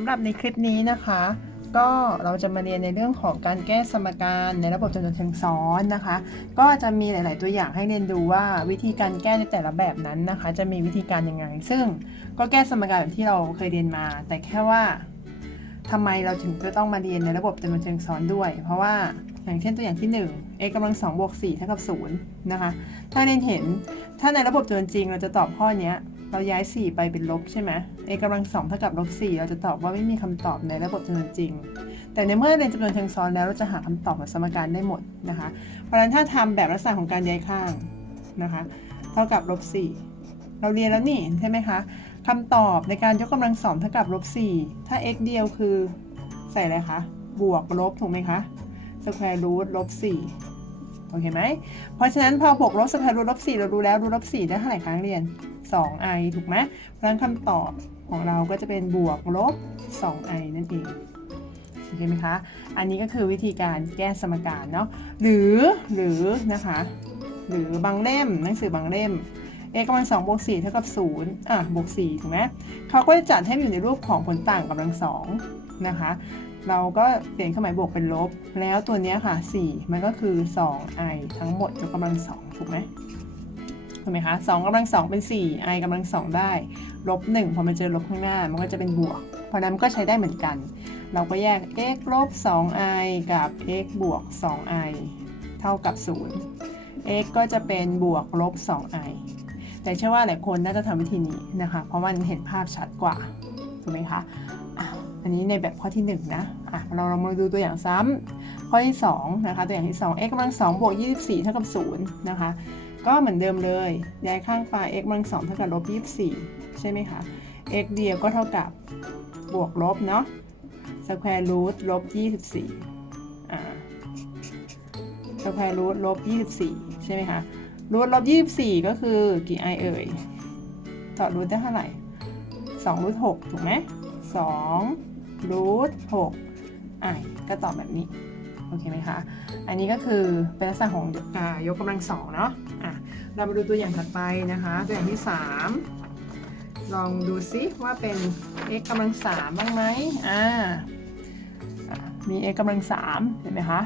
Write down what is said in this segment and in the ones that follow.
ำหรับในคลิปนี้นะคะ ก็เราจะมาเรียนในเรื่องของการแก้สมการในระบบจำนวนเชิงซ้อนนะคะ ก็จะมีหลาย ๆ ตัวอย่างให้เรียนดูว่าวิธีการแก้ในแต่ละแบบนั้นนะคะ จะมีวิธีการยังไง ซึ่งก็แก้สมการแบบที่เราเคยเรียนมา แต่แค่ว่าทำไมเราถึงจะต้องมาเรียนในระบบจำนวนเชิงซ้อนด้วย เพราะว่าอย่างเช่นตัวอย่างที่1 x กำลัง2บวก4เท่ากับ0นะคะ ถ้าเรียนเห็นถ้าในระบบจำนวนจริงเราจะตอบข้อนี้ เราย้าย 4 ไปเป็นลบใช่ไหม a กำลัง2เท่ากับลบ4เราจะตอบว่าไม่มีคำตอบในระบบจำนวนจริง แต่ในเมื่อเรียนจำนวนเชิงซ้อนแล้วเราจะหาคำตอบของสมการได้หมดนะคะ เพราะฉะนั้นถ้าทำแบบลักษณะของการย้ายข้างนะคะ เท่ากับลบ4เราเรียนแล้วนี่ใช่ไหมคะคำตอบในการยกกำลังสองเท่ากับลบ4ถ้า x เดียวคือใส่อะไรคะ บวกลบถูกไหมคะ square root ลบ4โอเคไหม เพราะฉะนั้นพอบวกลบ square root ลบ4เรารู้แล้วรูทลบ4ได้เท่าไหร่ครั้งเรียน 2i ถูกไหมเพราะฉะนั้นคำตอบของเราก็จะเป็นบวกลบ 2i นั่นเองโอเคไหมคะ อันนี้ก็คือวิธีการแก้สมการเนาะ หรือ หรือนะคะ หรือบางเล่มหนังสือบางเล่ม a กำลังสองบวกสี่เท่ากับศูนย์อะบวกสี่ถูกไหมเขาก็จะจัดให้มันอยู่ในรูปของผลต่างกำลังสองนะคะ เราก็เปลี่ยนเครื่องหมายบวกเป็นลบ แล้วตัวนี้ค่ะ 4 มันก็คือ 2i ทั้งหมดยกกำลังสองถูกไหม ถูกไหมคะ2กำลัง2เป็น4 i กำลัง2ได้ ลบ1พอมาเจอลบข้างหน้า มันก็จะเป็นบวก เพราะนั้นมันก็ใช้ได้เหมือนกัน เราก็แยก x ลบ 2i กับ x บวก 2i เท่ากับ 0 x ก็จะเป็นบวกลบ 2i แต่เชื่อว่าหลายคนน่าจะทำวิธีนี้นะคะ เพราะมันเห็นภาพชัดกว่า ถูกไหมคะอันนี้ในแบบข้อที่ 1 นะอะเราลองมาดูตัวอย่างซ้ำข้อที่ 2 นะคะ ตัวอย่างที่ 2 x กำลัง2บวก24 เท่ากับ0นะคะ ก็เหมือนเดิมเลยย้ายข้างไป x กำลังเท่ากับลบ24ใช่ไหมคะ x เดียวก็เท่ากับบวกลบเนาะ square root ลบ24อ่า square root ลบ24ใช่ไหมคะรูทลบ24ก็คือกี่ไอเอ่ยถอดรูทได้เท่าไหร่2รูท6ถูกไหม2รูท6ไอก็ตอบแบบนี้ โอเคไหมคะ อันนี้ก็คือเป็นลักษณะของอายกกำลังสองเนาะอะเรามาดูตัวอย่างถัดไปนะคะ ตัวอย่างที่ 3 ลองดูซิว่าเป็น x กำลัง3บ้างไหมอ่ามี x กำลัง3เห็นไหมคะ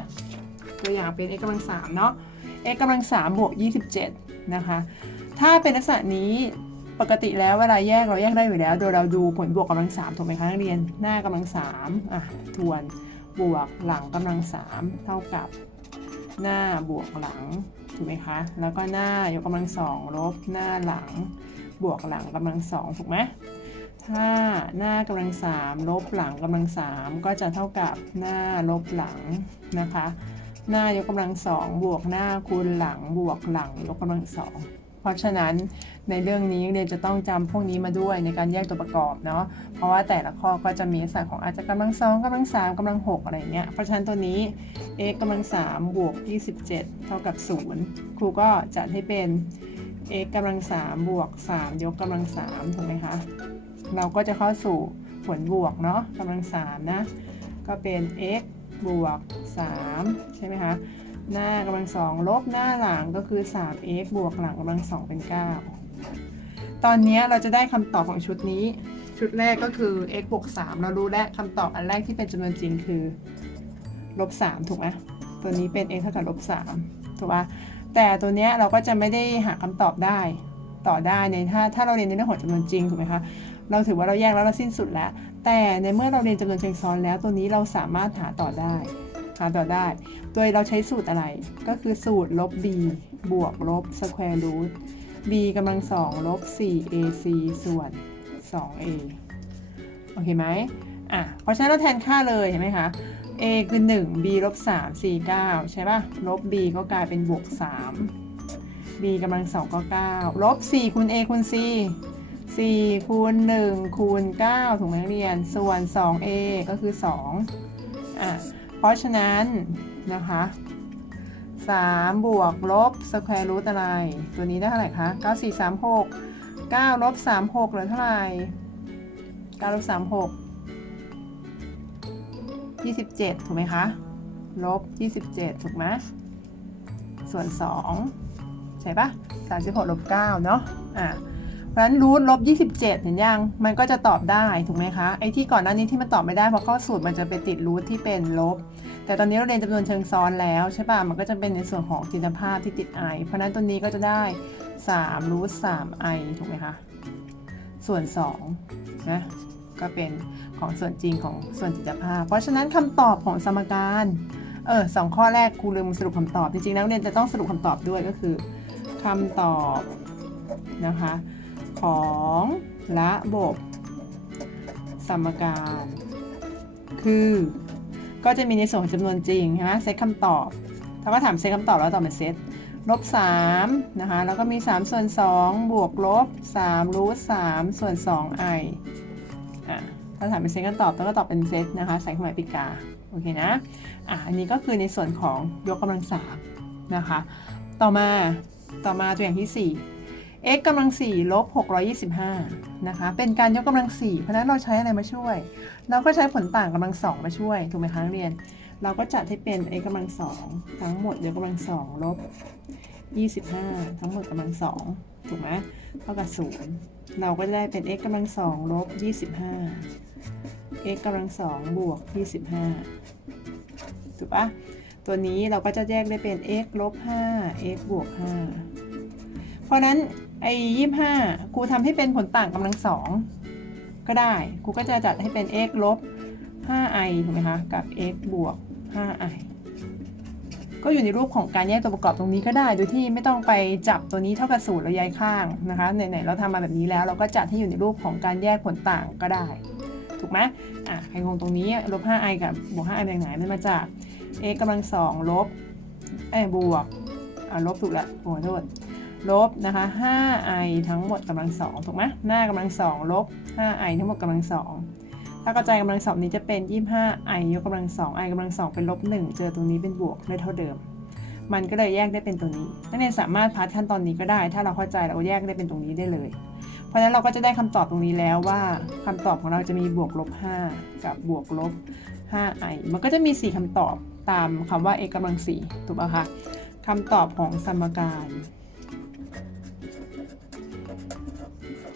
ตัวอย่างเป็น x กำลัง3เนาะ x กำลัง3บวก27 นะคะ ถ้าเป็นลักษณะนี้ปกติแล้วเวลาแยกเราแยกได้อยู่แล้ว โดยเราดูผลบวกกำลัง3ถูกไหมคะนักเรียนหน้ากำลัง3อะทวน บวกหลังกำลัง3เท่ากับหน้าบวกหลังถูกไหมคะ แล้วก็หน้ายกกำลังสองลบหน้าหลัง บวกหลังกำลังสองถูกไหมถ้าหน้ากำลังสามลบหลังกำลังสามก็จะเท่ากับหน้าลบหลังนะคะ หน้ายกกำลังสองบวกหน้าคูณหลังบวกหลังยกกำลังสองเพราะฉะนั้น ในเรื่องนี้เรียนจะต้องจำพวกนี้มาด้วยในการแยกตัวประกอบเนาะเพราะว่าแต่ละข้อก็จะมีลักษณะของอาจจะกำลังสองกำลังสามกำลังหกอะไรเงี้ยเพราะฉะนั้นตัวนี้ x กำลัง3บวก27 เท่ากับ 0 ครูก็จัดให้เป็น x กำลัง3บวก3ยกกำลัง3ถูกไหมคะเราก็จะเข้าสู่ผลบวกเนาะกำลัง3นะก็เป็น x บวก 3 ใช่ไหมคะ หน้ากำลัง2ลบหน้าหลังก็คือ 3x บวกหลังกำลัง2เป็น 9 ตอนนี้เราจะได้คำตอบของชุดนี้ ชุดแรกก็คือ x บวก3เรารู้แล้วคำตอบอันแรกที่เป็นจำนวนจริงคือลบสามถูกไหมตัวนี้เป็น x เท่ากับลบสามถูกปะแต่ตัวนี้เราก็จะไม่ได้หาคำตอบได้ต่อได้ในถ้าถ้าเราเรียนในเรื่องของจำนวนจริงถูกไหมคะเราถือว่าเราแยกแล้วเราสิ้นสุดแล้ว แต่ในเมื่อเราเรียนจำนวนเชิงซ้อนแล้ว ตัวนี้เราสามารถหาต่อได้ หาต่อได้โดยเราใช้สูตรอะไร ก็คือสูตรลบ b บวกลบ square root b กำลังสองลบ 4ac ส่วน 2a โอเคไหมอะ เพราะฉะนั้นเราแทนค่าเลยเห็นไหมคะ a คือ 1 b ลบ 3 4 9 ใช่ป่ะ ลบ b ก็กลายเป็นบวก 3 b กำลัง2ก็ 9 ลบ 4คูณ a คูณ c 4คูณ1คูณ9ถูกไหมนักเรียน ส่วน 2a ก็คือ 2 อะ เพราะฉะนั้นนะคะ 3 บวกลบ square root อะไร ตัวนี้ได้เท่าไหร่คะ 9 4 3 6 9ลบ3 6เหลือเท่าไหร่9ลบ3 6 27 ถูกไหมคะ ลบ 27 ถูกไหมส่วน 2 ใช่ปะ36ลบ9เนาะอะเพเพราะฉะนั้นรูทลบ27 เห็นยัง มันก็จะตอบได้ ถูกไหมคะ ไอ้ที่ก่อนหน้านี้ที่มันตอบไม่ได้ เพราะข้อสูตรมันจะไปติดรูทที่เป็นลบ แต่ตอนนี้เราเรียนจำนวนเชิงซ้อนแล้วใช่ป่ะ มันก็จะเป็นในส่วนของจินตภาพที่ติด i เพราะนั้นตัวนี้ก็จะได้3รูท3 i ถูกไหมคะ ส่วน2นะ ก็เป็นของส่วนจริงของส่วนจินตภาพ เพราะฉะนั้นคำตอบของสมการ เออสองข้อแรกครูลืมสรุปคำตอบ จริงๆแล้วเรียนจะต้องสรุปคำตอบด้วยก็คือคำตอบนะคะของระบบสมการ คือ ก็จะมีในส่วนของจำนวนจริงใช่ไหมเซตคำตอบถ้าก็ถามเซตคำตอบแล้วตอบเป็นเซตลบ3นะคะ แล้วก็มี 3 ส่วน 2 บวกลบ3รูท3ส่วน2 i อะถ้าถามเป็นเซตคำตอบต้องก็ตอบเป็นเซตนะคะ ใส่เครื่องหมายปีกา โอเคนะ อะ อันนี้ก็คือในส่วนของยกกำลังสามนะคะ ต่อมา ต่อมาตัวอย่างที่ 4 x กำลัง4ลบ625นะคะ เป็นการยกกำลัง 4 เพราะนั้นเราใช้อะไรมาช่วย เราก็ใช้ผลต่างกำลัง 2 มาช่วย ถูกไหมคะนักเรียน เราก็จัดให้เป็น x กำลัง 2 ทั้งหมดยกกำลัง 2 ลบ 25 ทั้งหมดกำลัง 2 ถูกไหมเท่ากับ 0 เราก็จะได้เป็น x กำลัง 2 ลบ 25 x กำลัง 2 บวก 25 ถูกปะตัวนี้เราก็จะแยกได้เป็น x ลบ5 x บวก5เพราะนั้น ไอ้ยี่ห้าครูทำให้เป็นผลต่างกำลังสองก็ได้ครูก็จะจัดให้เป็น x ลบ 5i ถูกไหมคะกับ x บวก 5i ก็อยู่ในรูปของการแยกตัวประกอบตรงนี้ก็ได้ โดยที่ไม่ต้องไปจับตัวนี้เท่ากับศูนย์แล้วย้ายข้างนะคะไหนๆเราทำมาแบบนี้แล้ว เราก็จัดให้อยู่ในรูปของการแยกผลต่างก็ได้ ถูกไหมอะใครงตรงนี้ลบ 5i กับบวก 5i เป็นไหนมันมาจาก x กำลังสองลบเอ้บวกอ่าลบถูกแล้วโอ้โทษ ลบนะคะ 5i ทั้งหมดกำลังสองถูกไหมหน้ากำลังสองลบ 5i ทั้งหมดกำลังสองถ้ากระจายกำลังสองนี้จะเป็น 25i ยกกำลังสอง i กำลังสองเป็นลบ1เจอตรงนี้เป็นบวกได้เท่าเดิม มันก็เลยแยกได้เป็นตัวนี้นักเรียนสามารถพาร์ทขั้นตอนนี้ก็ได้ ถ้าเราเข้าใจเราแยกได้เป็นตรงนี้ได้เลย เพราะฉะนั้นเราก็จะได้คำตอบตรงนี้แล้วว่าคำตอบของเราจะมีบวกลบ 5 กับบวกลบ 5i มันก็จะมี 4คำตอบตามคำว่า x กำลัง4ถูกป่ะคะคำตอบของสมการ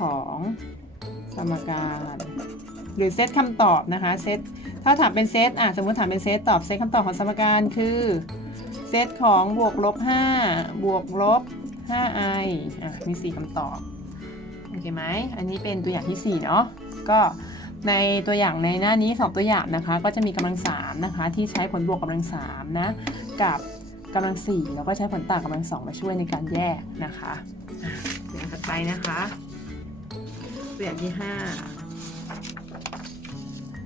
ของสมการ หรือเซตคำตอบนะคะเซตถ้าถามเป็นเซตอะสมมติถามเป็นเซตตอบเซตคำตอบของสมการคือเซตของบวกลบ5บวกลบ 5i อะมี 4คำตอบโอเคไหมอันนี้เป็นตัวอย่างที่ 4 เนาะก็ในตัวอย่างในหน้านี้สองตัวอย่างนะคะ ก็จะมีกำลัง3นะคะ ที่ใช้ผลบวกกำลัง3นะกับกำลัง4แล้วก็ใช้ผลต่างกำลัง2มาช่วยในการแยกนะคะอะตัวอย่างถัดไปนะคะ ตัวอย่างที่ห้า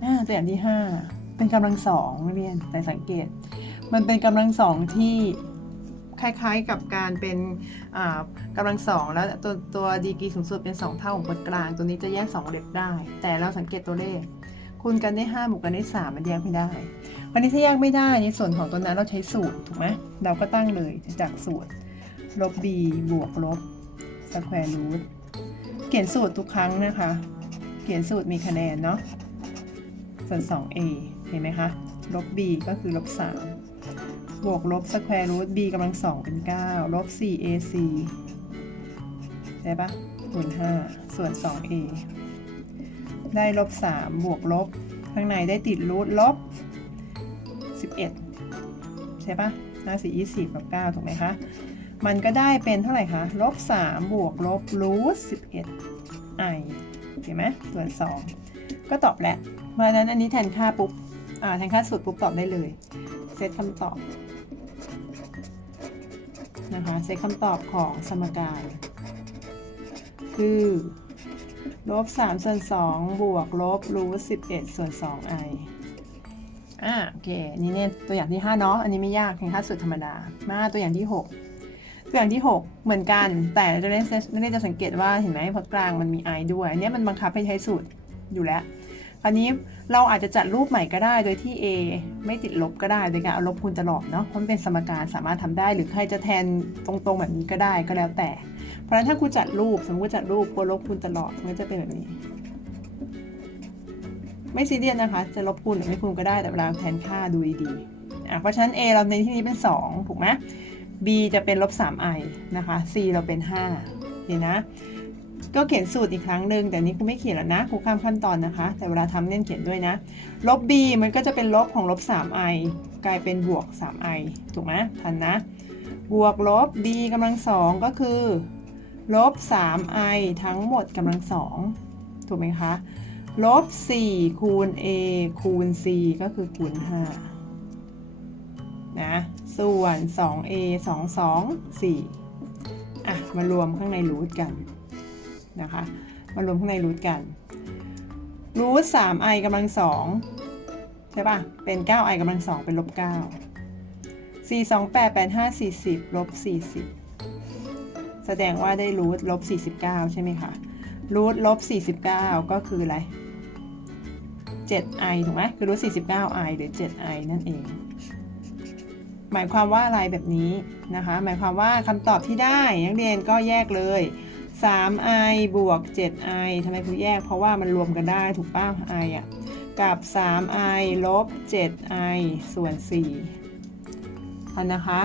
อ่าตัวอย่างที่ห้าเป็นกำลังสองนักเรียนแต่สังเกต มันเป็นกำลังสองที่คล้ายๆกับการเป็นอ่ากำลังสองแล้วตัวตัวดีกรีสูงสุดเป็น 2 เท่าของผลกลาง ตัวนี้จะแยก2เล็บได้ แต่เราสังเกตตัวเลข คูณกันได้5บวกกันได้3มันแยกไม่ได้วันนี้ถ้าแยกไม่ได้ในส่วนของตัวนั้นเราใช้สูตรถูกไหมเราก็ตั้งเลยจากสูตรลบ b บวกลบสแควร์รูท ขียนสูตรทุกครั้งนะคะ เขียนสูตรมีคะแนนเนาะ ส่วน 2a เห็นไหมคะ ลบ b ก็คือลบ 3 บวกลบสแควร์รูท b กำลัง 2 เป็น 9 ลบ 4ac ใช่ปะคูณ5ส่วน 2a ได้ลบ 3 บวกลบ ข้างในได้ติดรูทลบ 11 ใช่ปะ5 4 20 กับ 9 ถูกไหมคะ มันก็ได้เป็นเท่าไหร่คะลบ3บวกลบรูท11 i เห็นไหมส่วน 2 ก็ตอบแล้วเพราะฉะนั้นอันนี้แทนค่าปุ๊บอ่าแทนค่าสูตรปุ๊บตอบได้เลยเซตคำตอบนะคะเซตคำตอบของสมการ คือลบ3ส่วน2บวกลบรูท11ส่วน 2i อ่าโอเคนนี้เนี่ยตัวอย่างที่ 5 เนาะอันนี้ไม่ยากแทนค่าสูตรธรรมดา มาตัวอย่างที่ 6 ตัวอย่างที่ 6 เหมือนกัน แต่จะเล่นนักเรียนจะสังเกตว่าเห็นไหมพอกลางมันมี i ด้วยอันนี้มันบังคับให้ใช้สูตรอยู่แล้วคราวนี้เราอาจจะจัดรูปใหม่ก็ได้โดยที่ a ไม่ติดลบก็ได้โดยการเอาลบคูณตลอดเนาะเพราะมันเป็นสมการสามารถทำได้ หรือใครจะแทนตรงๆแบบนี้ก็ได้ก็แล้วแต่ เพราะฉะนั้นถ้าครูจัดรูปสมมติจัดรูปกลัวลบคูณตลอดมันจะเป็นแบบนี้ ไม่ซีเรียสนะคะ จะลบคูณหรือไม่คูณก็ได้แต่เวลาแทนค่าดูดีๆอะเพราะฉะนั้น a เราในที่นี้เป็น 2 ถูกไหม b จะเป็นลบ 3i นะคะ c เราเป็น5เห็นนะ ก็เขียนสูตรอีกครั้งหนึ่งแต่นี้ครูไม่เขียนแล้วนะครูข้ามขั้นตอนนะคะ แต่เวลาทำเน้นเขียนด้วยนะ ลบ b มันก็จะเป็นลบของลบ 3i กลายเป็นบวก 3i ถูกไหมทันนะ บวกลบ b กำลังสองก็คือ ลบ 3i ทั้งหมดกำลังสองถูกไหมคะ ลบ 4 คูณ a คูณ c ก็คือคูณ 5 นะส่วน 2a 2 2 4อะมารวมข้างในรูทกันนะคะมารวมข้างในรูทกันรูท 3i กำลังสองใช่ป่ะ เป็น 9i กำลังสองเป็นลบ 9 4 2 8 8 5 40ลบ40 แสดงว่าได้รูทลบ 49 ใช่ไหมคะรูทลบ 49 ก็คืออะไร 7i ถูกไหมคือรูท 49i หรือ 7i นั่นเอง หมายความว่าอะไรแบบนี้นะคะ หมายความว่าคำตอบที่ได้นักเรียนก็แยกเลย 3i บวก 7i ทำไมครูแยก เพราะว่ามันรวมกันได้ถูกป่ะ i อะ กับ 3i ลบ 7i ส่วน 4 อันนะคะ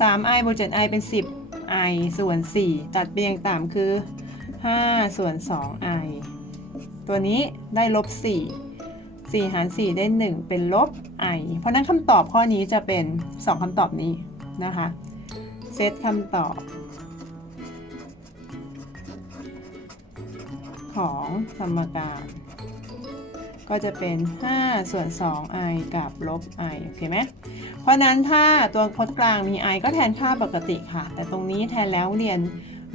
3i บวก 7i เป็น 10i ส่วน 4 ตัดเบียงต่ำคือ 5 ส่วน 2i ตัวนี้ได้ลบ 4 4 หาร 4 ได้ 1 เป็นลบ i เพราะนั้นคำตอบข้อนี้จะเป็น 2คำตอบนี้นะคะเซตคำตอบ ของสมการ ก็จะเป็น 5 ส่วน 2i กับลบ i โอเคไหมเพราะนั้นถ้าตัวพจน์กลางมี i ก็แทนค่าปกติค่ะ แต่ตรงนี้แทนแล้วเรียน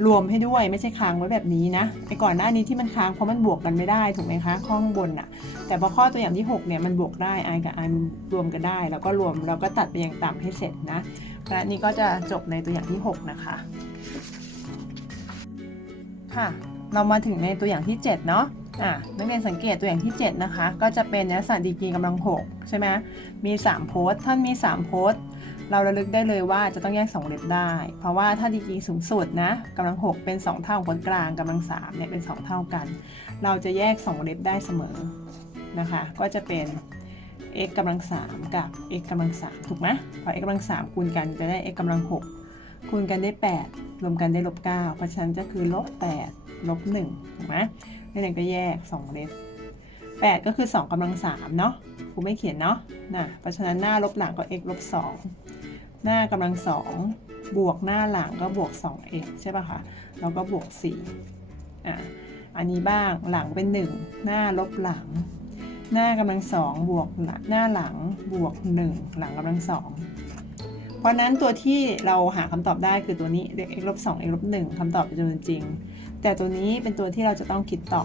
รวมให้ด้วยไม่ใช่ค้างไว้แบบนี้นะไอ้ก่อนหน้านี้ที่มันค้างเพราะมันบวกกันไม่ได้ถูกไหมคะข้อข้างบนน่ะแต่พอข้อตัวอย่างที่6เนี่ยมันบวกได้ i กับ i มันรวมกันได้ แล้วก็รวมแล้วก็ตัดไปอย่างต่ำให้เสร็จนะและนี่ก็จะจบในตัวอย่างที่ 6 นะคะ ค่ะ เรามาถึงในตัวอย่างที่ 7 เนาะอะนักเรียนสังเกตตัวอย่างที่ 7 นะคะ ก็จะเป็นนักษณะดีกรีกำลัง 6 ใช่ไหมมี 3 โพสต์ท่านมี 3 โพสต์ เราระลึกได้เลยว่าจะต้องแยก 2 เล็บได้ เพราะว่าถ้าดีกรีสูงสุดนะกำลัง 6 เป็น 2 เท่าของกลางกำลัง3เนี่ยเป็น 2 เท่ากัน เราจะแยก 2 เล็บได้เสมอนะคะ ก็จะเป็น x กำลัง 3 กับ x กำลัง 3 ถูกไหมพอ x กำลัง 3 คูณกันจะได้ x กำลัง 6 คูณกันได้ 8 รวมกันได้ลบ 9 เพราะฉะนั้นจะคือลบ 8 ลบ 1 ถูกไหมนี่เองก็แยก 2 เล็บ 8 ก็คือ 2กำลัง3เนาะครูไม่เขียนเนาะนะเพราะฉะนั้นหน้าลบหลังก็ x ลบ 2 หน้ากำลัง2บวกหน้าหลังก็บวก 2x ใช่ป่ะคะแล้วก็บวก4อะอันนี้บ้างหลังเป็น 1 หน้าลบหลัง หน้ากำลัง2บวกหน้าหลังบวก 1 หลังกำลัง2เพราะนั้นตัวที่เราหาคำตอบได้คือตัวนี้เรียก x ลบ2 x ลบ1คำตอบเป็นจำนวนจริง แต่ตัวนี้เป็นตัวที่เราจะต้องคิดต่อ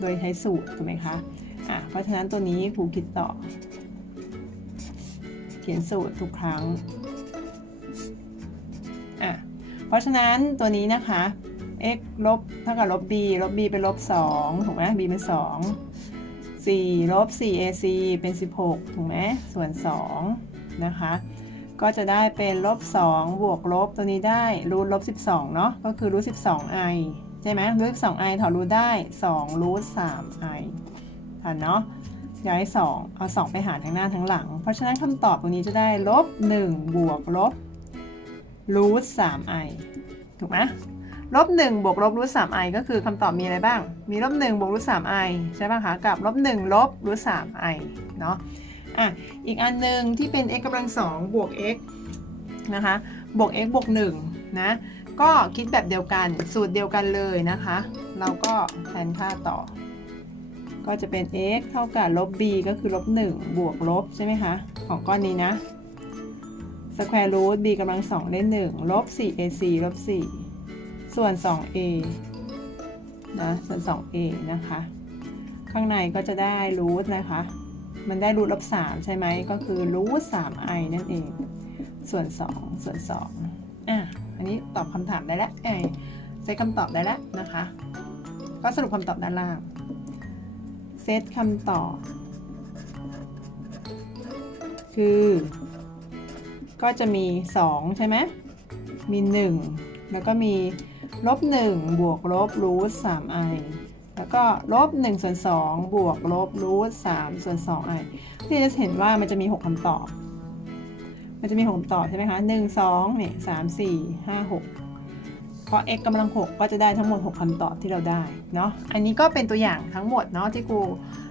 โดยใช้สูตรถูกไหมคะอะเพราะฉะนั้นตัวนี้ครูคิดต่อ เขียนสูตรทุกครั้ง เพราะฉะนั้นตัวนี้นะคะ x ลบเท่ากับลบ b ลบ b เป็นลบ2ถูกไหม b เป็น 2 4 ลบ 4ac เป็น 16 ถูกไหมส่วน 2 นะคะ ก็จะได้เป็นลบ 2 บวกลบตัวนี้ได้รูทลบ 12 เนาะก็คือรูท 12i ใช่ไหมรูท 12i ถอดรูทได้2รูท 3i ทันเนาะย้าย2เอา 2 ไปหารทั้งหน้าทั้งหลัง เพราะฉะนั้นคำตอบตรงนี้จะได้ลบ 1 บวกลบ รูท 3i ถูกไหมลบ1บวกลบรูท 3i ก็คือคำตอบมีอะไรบ้าง มีลบ1บวกรูท 3i ใช่ป่ะคะ กับลบ1ลบรูท 3i เนาะ อะ อีกอันหนึ่งที่เป็น x กำลัง2บวก x นะคะ บวก x บวก1นะ ก็คิดแบบเดียวกัน สูตรเดียวกันเลยนะคะ เราก็แทนค่าต่อ ก็จะเป็น x เท่ากับลบ b ก็คือลบ1บวกลบใช่ไหมคะ ของก้อนนี้นะ square root b กำลัง2ได้1ลบ 4ac ลบ4ส่วน 2a นะส่วน 2a นะคะ ข้างในก็จะได้รูทนะคะ มันได้รูทลบ3ใช่ไหมก็คือรูท 3i นั่นเอง ส่วน2ส่วน2อะอันนี้ตอบคำถามได้แล้วเอ้ยเซตคำตอบได้แล้วนะคะ ก็สรุปคำตอบด้านล่างเซตคำตอบ คือ ก็จะมี 2 ใช่ไหม มี 1 แล้วก็มีลบ1บวกลบรูท 3i แล้วก็ลบ1ส่วน2บวกลบรูท3ส่วน 2i ที่จะเห็นว่ามันจะมี 6คำตอบ มันจะมี6คำตอบใช่ไหมคะ1 2เนี่ย3 4 5 6ก็ x กำลัง 6 ก็จะได้ทั้งหมด 6คำตอบที่เราได้เนาะ อันนี้ก็เป็นตัวอย่างทั้งหมดเนาะที่ครู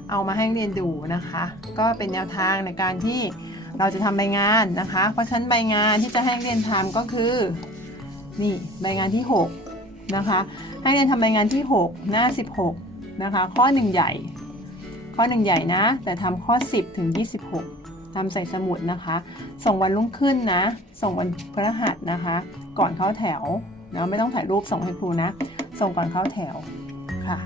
เอามาให้เรียนดูนะคะ ก็เป็นแนวทางในการที่ เราจะทำใบงานนะคะ เพราะฉะนั้นใบงานที่จะให้เรียนทำก็คือนี่ใบงานที่ 6 นะคะ ให้เรียนทำใบงานที่ 6 หน้า 16 นะคะ ข้อ 1 ใหญ่ ข้อ 1 ใหญ่นะ แต่ทำข้อ 10 ถึง 26ทำใส่สมุดนะคะ ส่งวันรุ่งขึ้นนะ ส่งวันพฤหัสนะคะ ก่อนเข้าแถวนะไม่ต้องถ่ายรูปส่งให้ครูนะ ส่งก่อนเข้าแถวค่ะ